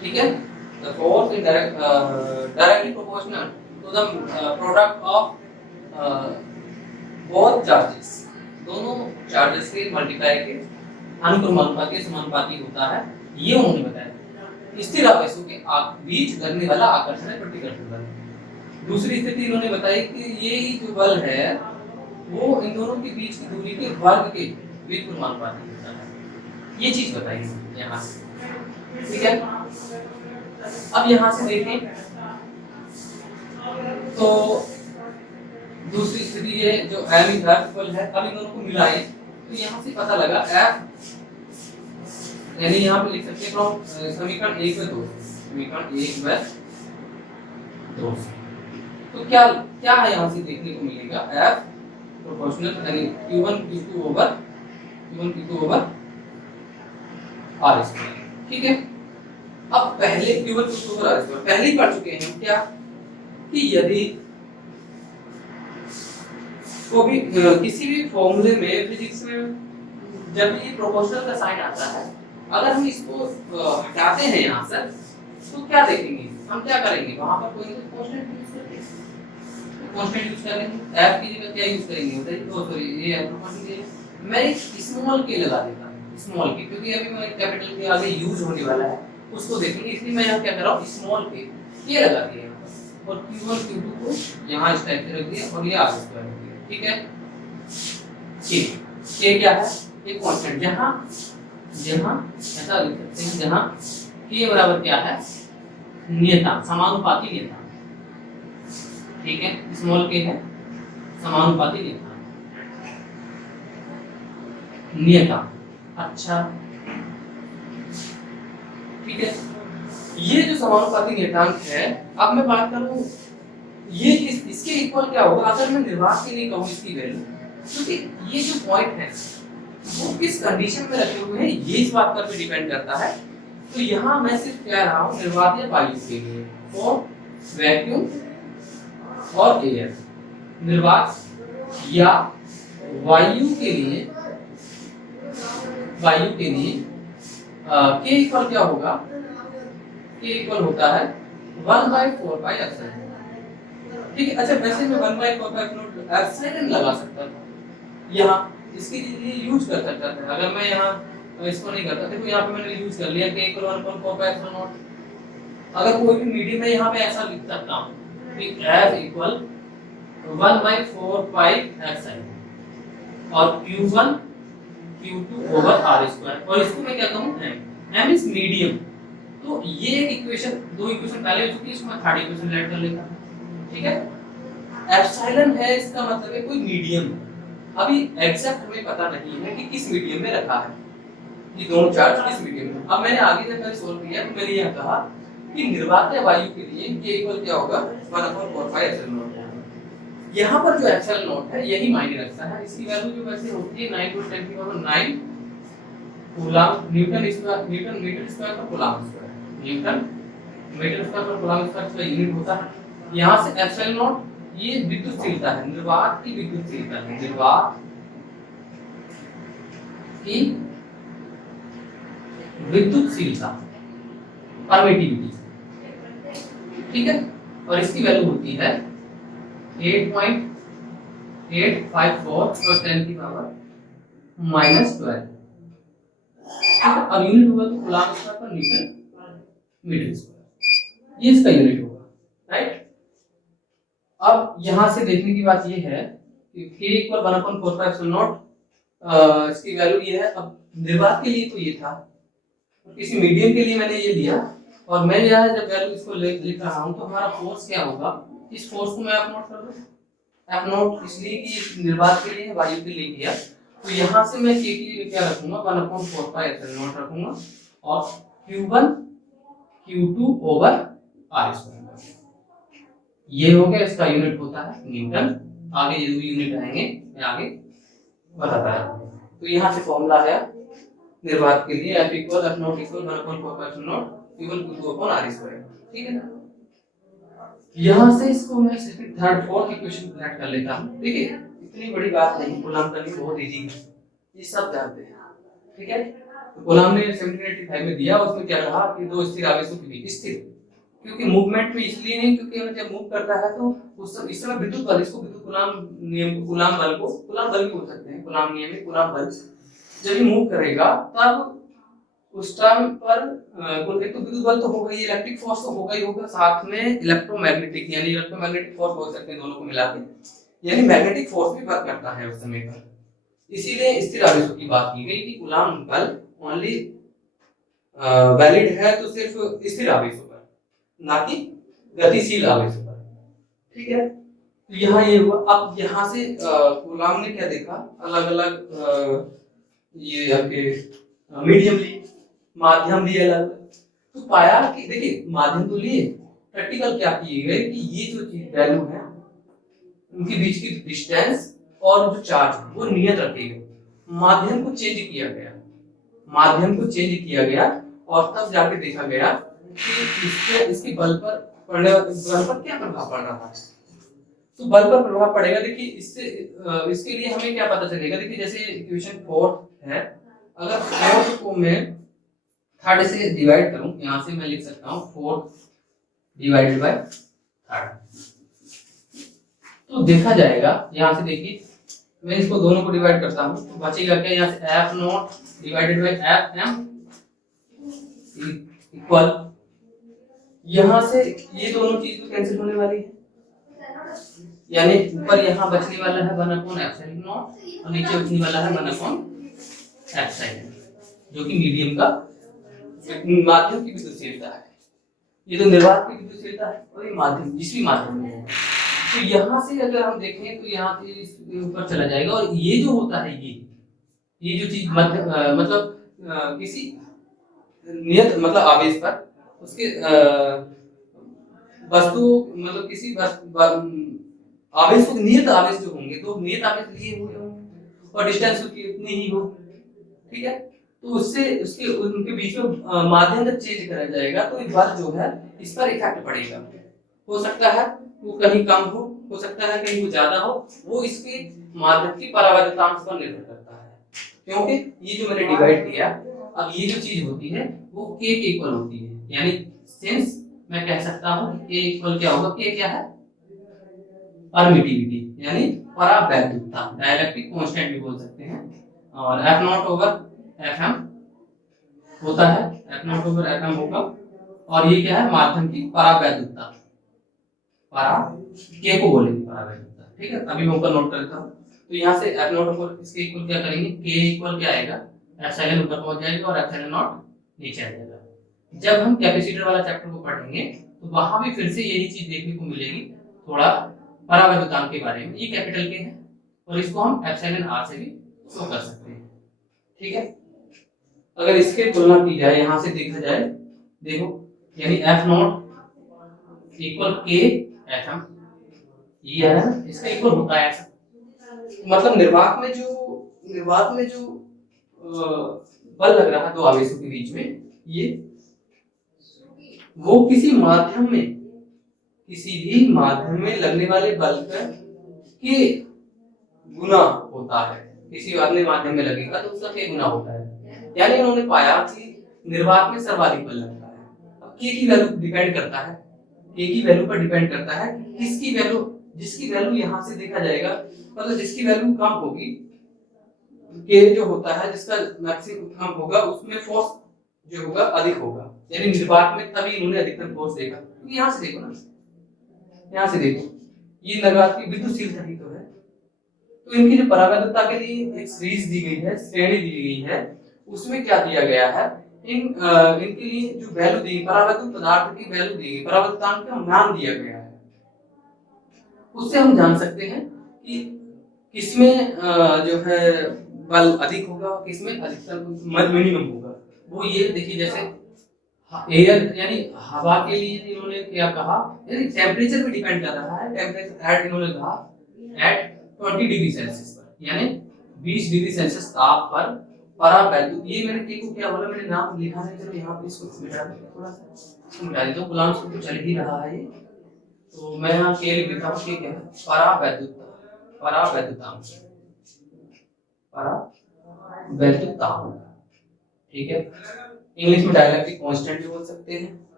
ठीक है। The force is directly proportional to the product of both charges, दोनों चार्जेस के मल्टीप्लाई के अनुक्रमानुपाती समानुपाती होता है, ये उन्होंने बताया। स्थिर आवेशों के बीच लगने वाला आकर्षण है प्रतिकर्षण बल। दूसरी स्थिति इन्होंने बताई कि ये जो बल है वो इन दोनों के बीच की दूरी के वर्ग के व्युत्क्रमानुपाती होता है, ये चीज बताई यहाँ से, ठीक है। अब यहाँ से देखें तो दूसरी स्थिति ये जो m इक्वल है, अब इन दोनों को मिलाएं तो यहाँ से पता लगा f, यानी यहाँ पे लिख सकते हैं फ्रॉम समीकरण 1 व 2, समीकरण 1 व 2। तो क्या क्या है यहाँ से देखने को मिलेगा, f प्रोपोर्शनल यानी Q1 Q2 over are square. ठीक है, अब पहले Q1 Q2 आर स्क्वायर पहले ही पढ़ चुके हैं क्या, कि यदि को भी किसी भी फॉर्मूले में फिजिक्स में जब ये प्रोपोर्शनल का साइन आता है, अगर हम इसको हटाते हैं यहाँ से, तो क्या देखेंगे हम, क्या करेंगे वहां पर कोई कांस्टेंट यूज करेंगे, कांस्टेंट यूज करेंगे, f की जगह क्या यूज करेंगे बताइए, तो सॉरी ये एप्रोक्सीमेट मैं एक स्मॉल के लगा देता हूं, स्मॉल के, क्योंकि अभी मैं कैपिटल के आगे यूज होने वाला है उसको देखेंगे, इसलिए मैं यहाँ क्या कर रहा हूँ स्मॉल के ये लगा दिया यहाँ पर, और Q1 Q2 को यहाँ इस टाइप से रख दिया और ये आगे स्क्वायर रख दिया। ठीक है, के क्या है, एक कांस्टेंट, जहां जहां ऐसा लिख सकते हैं जहां के बराबर क्या है, नियतांक, समानुपाती नियतांक। ठीक है, स्मॉल के है समानुपाती नियतांक। अच्छा ठीक है, ये जो समानुपाती नियतांक है, अब मैं बात करूं ये इसके इक्वल क्या होगा अगर मैं निर्वात के लिए कहूं इसकी वैल्यू, क्योंकि ये जो पॉइंट है वो किस कंडीशन में रखे हुए हैं ये इस बात पर भी डिपेंड करता है। तो यहाँ मैं सिर्फ कह रहा हूँ निर्वात या वायु के लिए, और वैक्यूम और एयर, निर्वात या वायु के लिए के इक्वल क्या होगा, के इक्वल होता है 1/4 पाई एप्सिलॉन। ठीक है, अच्छा वैसे मैं 1/4 पाई एप्सिलॉन लगा सकता था यहाँ, इसके लिए यूज कर सकता था, अगर मैं यहाँ इसको नहीं करता, देखो यहाँ पे मैंने यूज कर लिया के इक्वल 1/4 पाई एप्सिलॉन। अगर कोई भी मीडियम में यहाँ पे ऐसा लिख सकता हूँ कि f इक्वल 1/4 पाई एप्सिलॉन और Q1 Q2 over r square, और इसको मैं क्या कहूँ m इज मीडियम। तो ये एक इक्वेशन, दो इक्वेशन पहले हो चुकी है, इसको मैं थर्ड इक्वेशन ऐड कर लेता हूं। ठीक है, एप्सिलॉन है इसका मतलब है कोई मीडियम, अभी एग्जैक्ट हमें पता नहीं है कि किस मीडियम में रखा है, ये दोनों चार्ज किस मीडियम में। अब मैंने आगे जब मैंने सोल्व किया तो मैंने यह कहा कि निर्वात या वायु के लिए k इक्वल क्या होगा 1/4 पाई एप्सिलॉन नॉट। यहाँ पर जो एप्सिलॉन नॉट है यही मायने रखता है, इसकी वैल्यू जो वैसे होती है 9 × 10⁹ coulomb newton square, newton metre square पर coulomb square, newton metre square पर कूलम स्क्वायर का यूनिट होता है। यहाँ से एप्सिलॉन नॉट ये विद्युतशीलता है, निर्वात की विद्युतशीलता है, निर्वात की विद्युतशीलता, परमिटिविटी। ठीक है, और इसकी वैल्यू होती है 8.854 + 10⁻⁻12। ठीक है, अब यूनिट होगा तो कूलम स्क्वायर पर न्यूटन मीटर स्क्वायर, ये इसका यूनिट होगा, राइट। अब यहां से देखने की बात ये है कि k equal 1/4 pi epsilon not, इसकी वैल्यू ये है। अब निर्वात के लिए तो ये था, किसी मीडियम के लिए मैंने ये लिया, और मैं यहाँ जब वैल्यू इसको लिख रहा हूँ तो हमारा फोर्स क्या होगा, इस फोर्स को मैं F नोट कर दूं, F नोट इसलिए कि निर्वात के लिए वायु के लिए किया, तो यहाँ से मैं k के लिए क्या रखूंगा 1/4 पाई एप्सिलॉन नॉट रखूंगा, और Q1 Q2 over r square, ये हो गया, इसका यूनिट होता है न्यूटन। आगे ये यूनिट आएंगे मैं आगे बताता है। तो यहाँ से फॉर्मूला है निर्वात के लिए F equal F not equal 1/4 pi epsilon not Q1 Q2 upon r square. ठीक है ना, यहाँ से इसको मैं second third fourth equation add कर लेता हूँ। ठीक है, इतनी बड़ी बात नहीं, कूलम करनी बहुत इजी है, ये सब जानते हैं। ठीक है, तो कूलम ने 1785 में दिया, उसमें क्या कहा कि दो स्थिर आवेशों के बीच, स्थिर क्योंकि मूवमेंट में इसलिए नहीं, क्योंकि अगर जब मूव करता है तो उस समय इस समय विद्युत बल, इसको विद्युत कूलम नियम, कूलम बल को कूलम बल भी बोल सकते हैं, कूलम नियम में कूलम बल जब ये मूव करेगा तब उस टाइम पर एक तो विद्युत बल तो होगा ही, इलेक्ट्रिक फोर्स तो होगा ही होगा, साथ में इलेक्ट्रोमैग्नेटिक, यानी इलेक्ट्रोमैग्नेटिक फोर्स बोल सकते हैं दोनों को मिला के, यानी मैग्नेटिक फोर्स भी वर्क करता है उस समय पर। इसीलिए स्थिर आवेशों की बात की गई कि कूलम बल ओनली वैलिड है तो सिर्फ स्थिर आवेशों पर, ना कि गतिशील आवेशों पर। ठीक है, तो यहाँ ये हुआ। अब यहाँ से कूलम ने क्या देखा, अलग अलग ये आपके मीडियम ली, माध्यम लिए अलग, तो पाया कि देखिए माध्यम तो लिए, प्रैक्टिकल क्या किए गए कि ये जो चीज वैल्यू है उनके बीच की डिस्टेंस और जो चार्ज वो नियत रखे गए, माध्यम को चेंज किया गया, माध्यम को चेंज किया गया और तब जाके देखा गया कि इसकी बल पर क्या प्रभाव पड़ रहा है। तो बल पर प्रभाव पड़ेगा। देखिए इसके लिए हमें क्या पता चलेगा। देखिए जैसे इक्वेशन 4 है, अगर 4 को मैं 3 से डिवाइड करूं, यहां से मैं लिख सकता हूं 4 डिवाइडेड बाय 3। तो देखा जाएगा, यहां से देखिए मैं इसको दोनों को डिवाइड करता हूं तो बचेगा क्या, यहां से F not divided by F M equal, यहां से ये दोनों चीज तो कैंसिल होने वाली है, यानी ऊपर यहाँ बचने वाला है 1/एप्सिलॉन नॉट और नीचे बचने वाला है 1/एप्सिलॉन, जो कि मीडियम का माध्यम की विद्युतशीलता है। ये तो निर्वात की विद्युतशीलता है और ये माध्यम जिस भी माध्यम में है। तो यहाँ से अगर हम देखें तो यहाँ से ऊपर चला जाएगा और ये जो होता है ये जो चीज मतलब किसी नियत मतलब आवेश पर उसके वस्तु मतलब किसी आवेश को नियत आवेश जो होंगे तो नियत आवेश लिए हुए होंगे और डिस्टेंस उसकी इतनी ही हो, ठीक है। तो उससे उसके उनके बीच में माध्यम जब चेंज करा जाएगा तो बल जो है इस पर इफेक्ट पड़ेगा। हो सकता है वो कहीं कम हो सकता है कहीं वो ज्यादा हो, वो इसके माध्यम की परावर्तनांश पर निर्भर करता है। क्योंकि ये जो मैंने डिवाइड किया, अब ये जो चीज होती है वो k के इक्वल होती है, यानी सिंस मैं कह सकता हूं k इक्वल क्या होगा, k क्या है परमिटिविटी यानी परावैद्युतता, डाइलेक्ट्रिक कांस्टेंट भी बोल सकते हैं, और F नॉट ओवर Fm होता है, F नॉट ओवर Fm होगा, और ये क्या है माध्यम की परावैद्युतता, परा k को बोलेंगे परावैद्युतता, ठीक है। अभी मैं ऊपर नोट करता हूं तो यहां से F नॉट ओवर इसके इक्वल क्या करेंगे, k इक्वल क्या आएगा एप्सिलॉन ऊपर पहुंच जाएगा और एप्सिलॉन नॉट नीचे आ जाएगा। जब हम कैपेसिटर वाला चैप्टर को पढ़ेंगे तो वहां भी फिर से यही चीज देखने को मिलेगी, थोड़ा परावैद्युतांक के बारे में। ये कैपिटल के है और इसको हम एप्सिलॉन r से भी शो कर सकते हैं, ठीक है। अगर इसके तुलना की जाए यहां से देखा जाए, देखो यानी F not equal k Fm, ये है ना इसका इक्वल होता है ऐसा, मतलब निर्वात में जो बल लग रहा है दो आवेशों के बीच में, ये वो किसी भी माध्यम में लगने वाले बल के गुना होता है। किसी अन्य माध्यम में लगेगा तो उसका k गुना होता है। यानी उन्होंने पाया कि निर्वात में सर्वाधिक बल लगता है। अब k की वैल्यू डिपेंड करता है, k की वैल्यू पर डिपेंड करता है किसकी वैल्यू, जिसकी वैल्यू यहां से देखा जाएगा, मतलब जिसकी वैल्यू कम होगी, k जो होता है जिसका मैक्सिमम कम होगा उसमें फोर्स जो होगा अधिक होगा, यानी निर्वात में तभी इन्होंने अधिकतम फोर्स देखा। यहां से देखो ना, यहां से देखो ये निर्वात की विद्युतशीलता ही तो है। तो इनकी जो परावैद्युतता के लिए एक सीरीज दी गई है, श्रेणी दी गई है, उसमें क्या दिया गया है, इनके लिए जो वैल्यू दी परावैद्युत पदार्थ की वैल्यू दी गई, परावैद्युतांक का मान दिया गया है। उससे हम जान सकते हैं कि किसमें जो है बल अधिक होगा और किसमें अधिकतम मिनिमम होगा। वो ये देखिए जैसे एयर यानी हवा के लिए इन्होंने क्या कहा, यानी टेम्परेचर पे डिपेंड कर रहा है। टेम्परेचर एट इन्होंने कहा एट 20 डिग्री सेल्सियस पर, यानी 20 डिग्री सेल्सियस ताप पर परावैद्युत, ये मैंने के को क्या बोला, मैंने नाम लिखा है, चलो यहाँ पे इसको मिटा देते, थोड़ा सा इसको मिटा देता हूँ, गुलाम से तो चल ही रहा है ये, तो मैं यहाँ के लिख देता हूँ कि क्या है परावैद्युतता, परावैद्युतांक, परावैद्युतांक, ठीक है। इंग्लिश में डाइलेक्ट्रिक कांस्टेंट भी बोल सकते हैं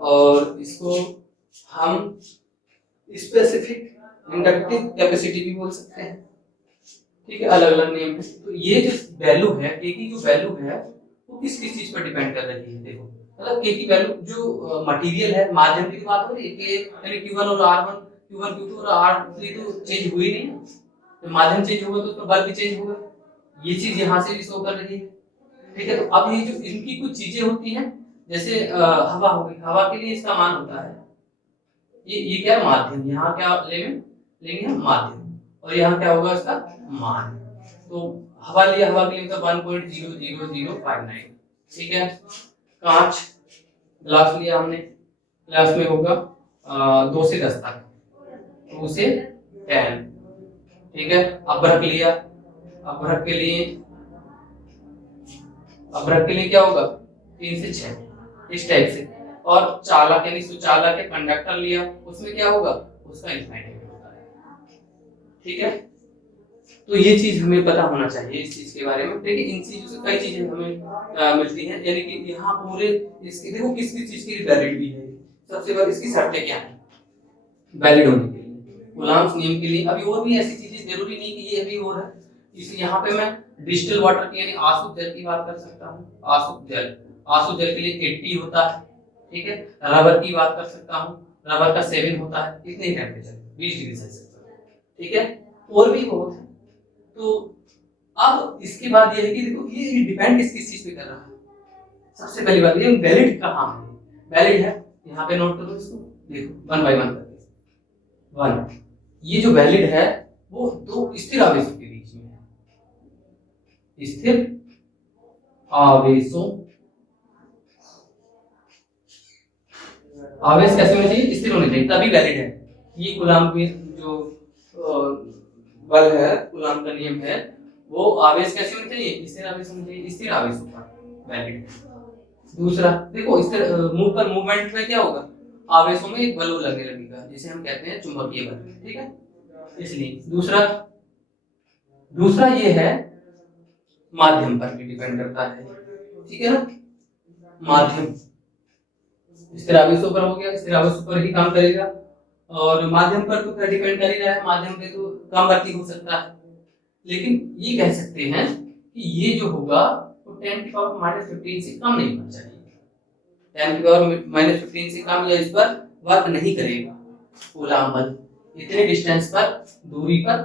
और इसको हम स्पेसिफिक इंडक्टिव कैपेसिटी भी बोल सकते हैं, ठीक है, अलग अलग नेम है। तो ये जो वैल्यू है k की जो वैल्यू है वो किस किस चीज पर डिपेंड कर रही है, देखो मतलब k की वैल्यू जो मटेरियल है, माध्यम की बात हो रही है, k यानी q1 और r1, q1 q2 और r3 तो चेंज हुई नहीं है, तो माध्यम चेंज होगा तो उसका बल भी चेंज होगा, ये चीज यहाँ से भी शो कर रही है, ठीक है। तो अब ये जो इनकी कुछ चीजें होती हैं, जैसे हवा हो गई, हवा के लिए इसका मान होता है ये क्या है माध्यम, यहाँ क्या लेंगे हम माध्यम, और यहाँ क्या होगा इसका मान, तो हवा लिया, हवा के लिए होता 1.00059, ठीक है। कांच ग्लास लिया हमने, ग्लास में होगा 2 से 10 तक, 2 से 10, ठीक है। अभ्रक लिया, अभ्रक के लिए अभ्रक के लिए क्या होगा 3 से 6 इस टाइप से। और चालक यानी सुचालक है कंडक्टर लिया, उसमें क्या होगा उसका इनफाइनाइट होता है। ठीक है, तो ये चीज हमें पता होना चाहिए इस चीज के बारे में। देखिए इन चीजों से कई चीजें हमें मिलती हैं, यानी कि यहाँ पूरे इसकी देखो किस किस चीज की वैलिडिटी है। सबसे पहले इसकी शर्तें क्या है वैलिड होने के लिए, कूलम्ब्स नियम के लिए। अभी और भी ऐसी चीजें जरूरी नहीं कि ये अभी हो रहा है, इसलिए यहाँ पे मैं डिस्टिल वाटर की यानी आसुत जल की बात कर सकता हूँ। आसुत जल के लिए 80 होता है। ठीक है, रबर की बात कर सकता हूँ, रबर का 7 होता है, इतने ही टेम्परेचर 20 डिग्री सेल्सियस पर। ठीक है, और भी बहुत है। तो अब इसके बाद ये है कि देखो ये डिपेंड किस किस चीज पे कर रहा है। सबसे पहली बात ये वैलिड कहाँ है, वैलिड है यहाँ पे नोट करो इसको, देखो 1 बाय 1 करके। 1 ये जो वैलिड है वो दो स्थिर आवेशों के बीच में है। स्थिर आवेशों, आवेश कैसे होने चाहिए स्थिर होने चाहिए तभी वैलिड है। ये कूलम्ब में जो बल है, कूलम्ब का नियम है, वो आवेश कैसे होने चाहिए स्थिर आवेश होने चाहिए, स्थिर आवेशों पर वैलिड है। दूसरा देखो स्थिर मूवमेंट में क्या होगा आवेशों में एक बल लगने लगेगा जिसे हम कहते हैं चुंबकीय बल। ठीक है, इसलिए दूसरा ये है माध्यम पर भी डिपेंड करता है। ठीक है ना, माध्यम स्थिर आवेशों पर हो गया, स्थिर आवेशों पर ही काम करेगा, और माध्यम पर तो क्या डिपेंड कर ही रहा है, माध्यम पे तो कम गति हो सकता है। लेकिन ये कह सकते हैं कि ये जो होगा वो 10⁻⁻15 से कम नहीं होना चाहिए। 10⁻⁻15 से कम या इस पर वर्क नहीं करेगा कूलम्ब बल, इतने डिस्टेंस पर दूरी पर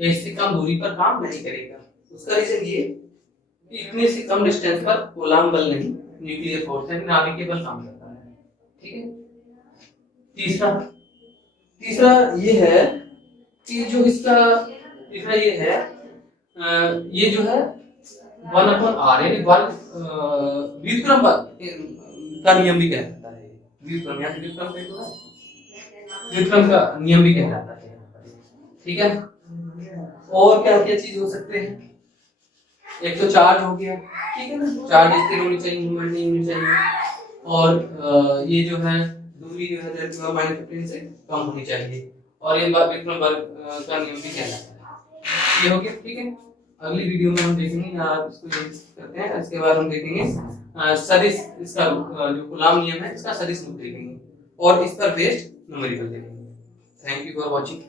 या इससे कम दूरी पर काम नहीं करेगा। उसका रीजन ये कि इतने से कम डिस्टेंस पर कूलम्ब बल नहीं, न्यूक्लियर फोर्स है, नाभिकीय बल काम करता है। ठीक है, तीसरा ये है कि जो इसका तीसरा ये है ये जो है 1/r यानी व्युत्क्रम बल का नियम भी कहलाता है। व्युत्क्रम या व्युत्क्रम का नियम भी कहलाता है। ठीक है, और क्या क्या चीज हो सकते हैं, एक तो चार्ज हो गया। ठीक है ना, चार्ज स्थिर होनी चाहिए, मूवमेंट नहीं होनी चाहिए, और ये जो है दूरी जो है 10⁻⁻15 से कम होनी चाहिए, और ये व्युत्क्रम बल का नियम भी कहलाता है। ये हो गया। ठीक है, अगली वीडियो में हम देखेंगे, आप इसको करते हैं, इसके बाद हम देखेंगे सदिश, इसका जो कूलम्ब नियम है इसका सदिश रूप देखेंगे, और इस पर बेस्ड न्यूमेरिकल देखेंगे। Thank you for watching.